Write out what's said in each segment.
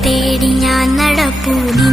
തേടി ഞാൻ നടപ്പൂടി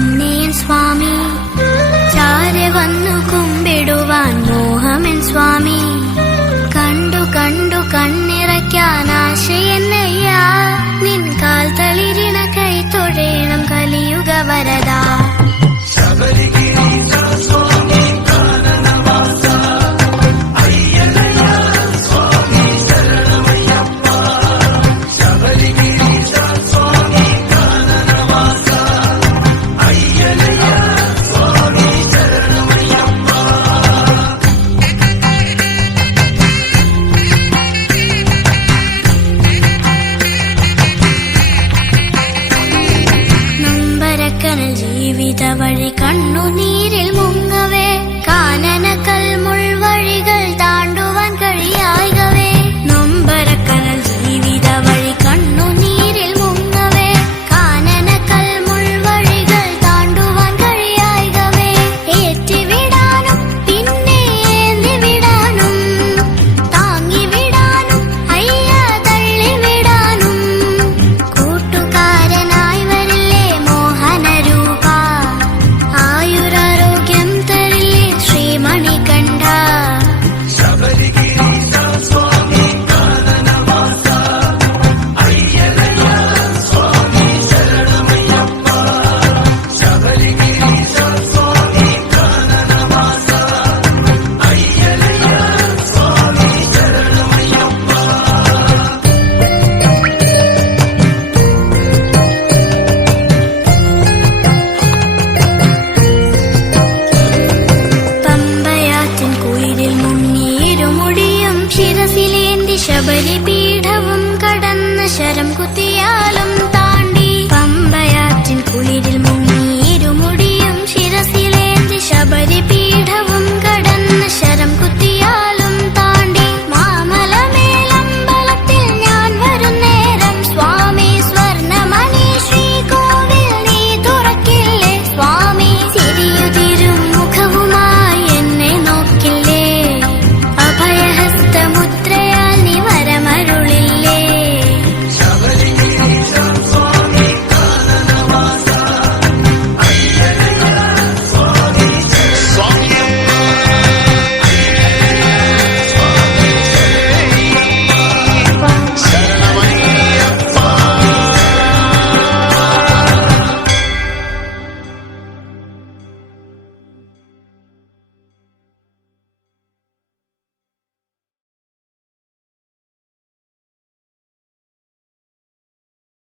വഴി കണ്ണുനീരിൽ മുങ്ങവേ. really